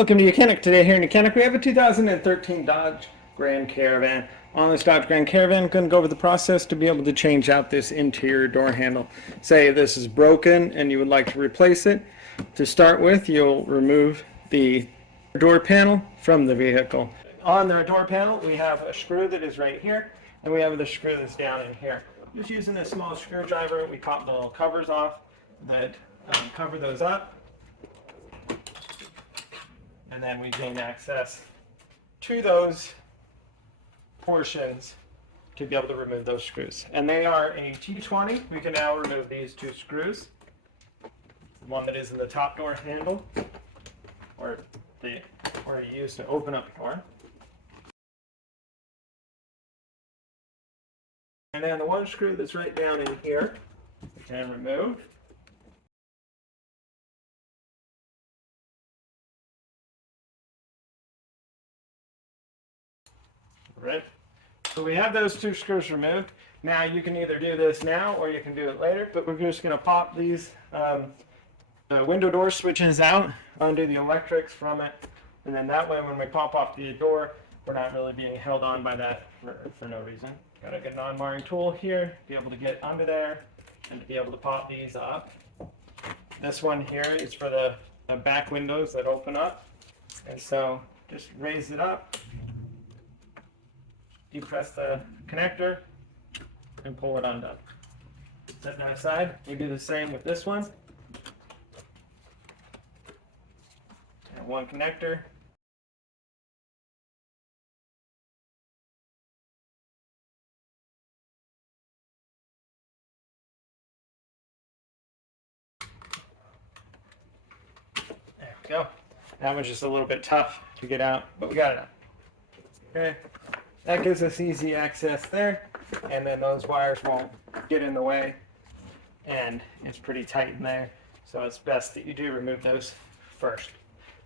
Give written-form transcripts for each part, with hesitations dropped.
Welcome to YOUCANIC. Today here in YOUCANIC we have a 2013 Dodge Grand Caravan. On this Dodge Grand Caravan, I'm going to go over the process to be able to change out this interior door handle. Say this is broken and you would like to replace it. To start with, you'll remove the door panel from the vehicle. On the door panel we have a screw that is right here, and we have the screw that's down in here. Just using a small screwdriver, we pop the little covers off that cover those up. And then we gain access to those portions to be able to remove those screws. And they are a T20. We can now remove these two screws. One that is in the top door handle, or you use to open up the door. And then the one screw that's right down in here, we can remove. Right. So we have those two screws removed. Now you can either do this now or you can do it later, but we're just going to pop these window door switches out, undo the electrics from it, and then that way when we pop off the door, we're not really being held on by that for no reason. Got a good non-marring tool here to be able to get under there and to be able to pop these up. This one here is for the back windows that open up, and so just raise it up. Depress the connector and pull it undone. Set that aside. We do the same with this one. And one connector. There we go. That one's just a little bit tough to get out, but we got it out. Okay. That gives us easy access there, and then those wires won't get in the way, and it's pretty tight in there, so it's best that you do remove those first.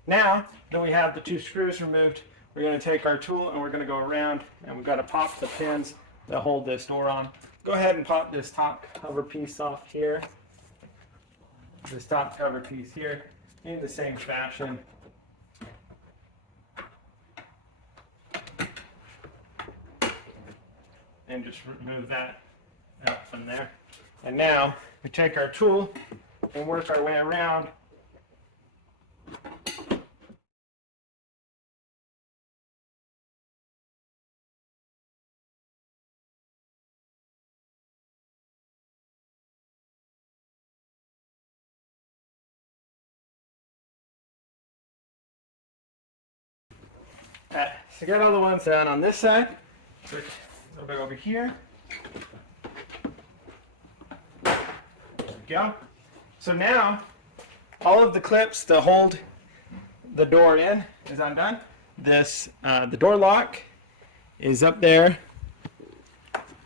Now that we have the two screws removed, we're going to take our tool and we're going to go around, and we've got to pop the pins that hold this door on. Go ahead and pop this top cover piece off here, this top cover piece here, in the same fashion. And just remove that out from there. And now we take our tool and work our way around. So get all the ones down on this side. So a little bit over here. There we go. So now all of the clips that hold the door in is undone. This the door lock is up there.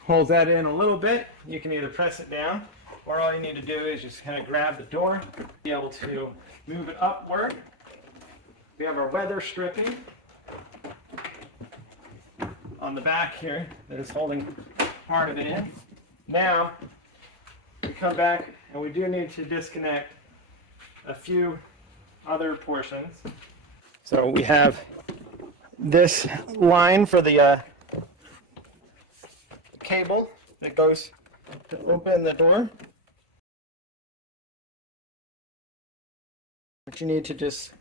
Holds that in a little bit. You can either press it down, or all you need to do is just kind of grab the door, be able to move it upward. We have our weather stripping on the back here that is holding part of it in. Now we come back and we do need to disconnect a few other portions. So we have this line for the cable that goes to open the door. But you need to just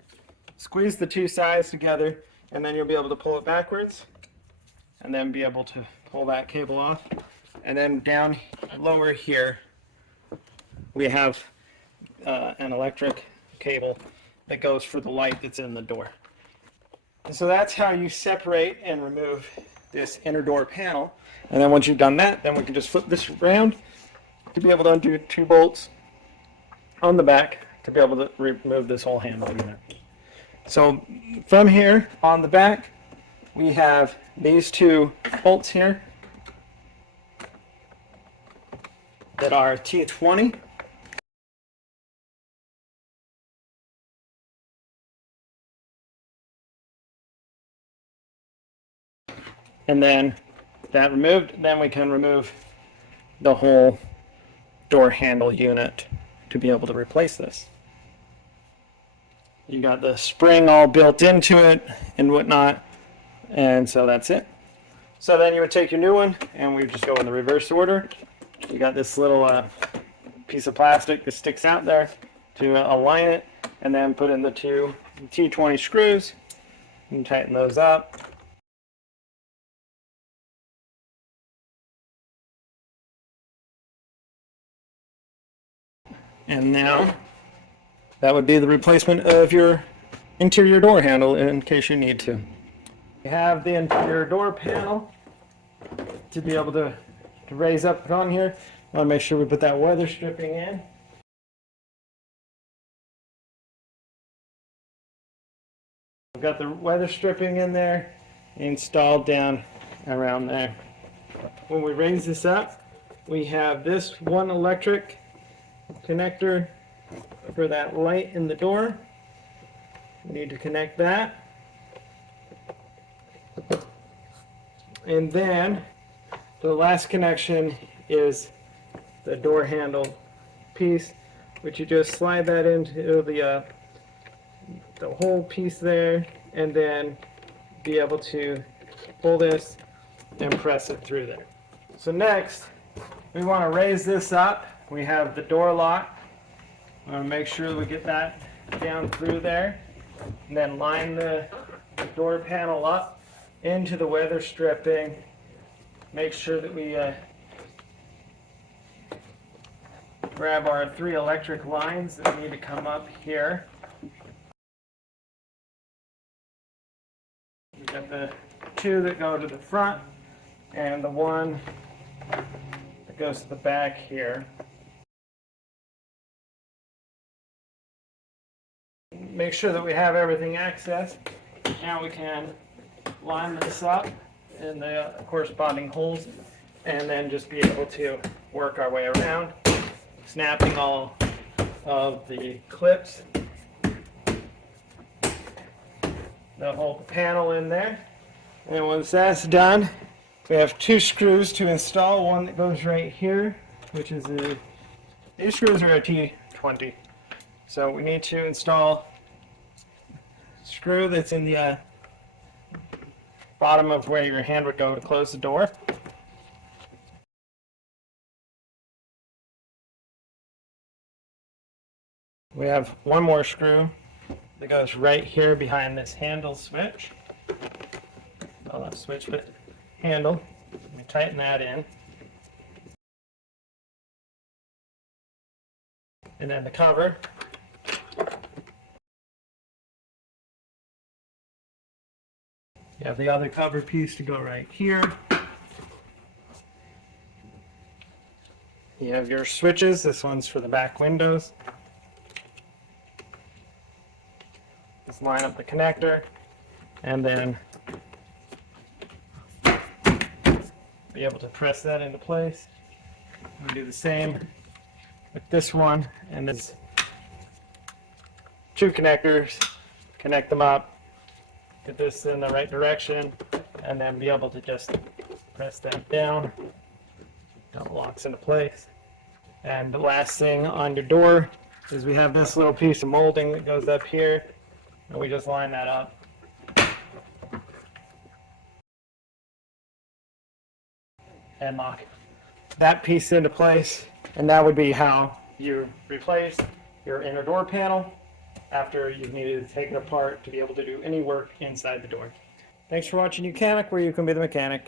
squeeze the two sides together, and then you'll be able to pull it backwards and then be able to pull that cable off. And then down lower here we have an electric cable that goes for the light that's in the door. And so that's how you separate and remove this inner door panel. And then once you've done that, then we can just flip this around to be able to undo two bolts on the back to be able to remove this whole handle unit. So from here on the back, we have these two bolts here that are T20. And then that removed, then we can remove the whole door handle unit to be able to replace this. You got the spring all built into it and whatnot. And so that's it. So then you would take your new one and we would just go in the reverse order. You got this little piece of plastic that sticks out there to align it, and then put in the two T20 screws and tighten those up. And now that would be the replacement of your interior door handle in case you need to. You have the interior door panel to be able to raise up on here. I want to make sure we put that weather stripping in. We've got the weather stripping in there installed down around there. When we raise this up, we have this one electric connector for that light in the door. We need to connect that. And then the last connection is the door handle piece, which you just slide that into the whole piece there, and then be able to pull this and press it through there. So next, we want to raise this up. We have the door lock. We want to make sure that we get that down through there, and then line the door panel up into the weather stripping. Make sure that we grab our 3 electric lines that need to come up here. We've got the 2 that go to the front and the 1 that goes to the back here. Make sure that we have everything accessed. Now we can line this up in the corresponding holes and then just be able to work our way around, snapping all of the clips, the whole panel in there. And once that's done, we have 2 screws to install. One that goes right here, which is these screws are a T20. So we need to install a screw that's in the bottom of where your hand would go to close the door. We have one more screw that goes right here behind this handle switch. Well, not switch, but handle. We tighten that in. And then the cover. You have the other cover piece to go right here. You have your switches. This one's for the back windows. Just line up the connector and then be able to press that into place. We'll do the same with this one, and there's 2 connectors. Connect them up, get this in the right direction, and then be able to just press that down. It locks into place. And the last thing on your door is we have this little piece of molding that goes up here, and we just line that up. And lock that piece into place, and that would be how you replace your inner door panel after you've needed to take it apart to be able to do any work inside the door. Thanks for watching YOUCANIC, where you can be the mechanic.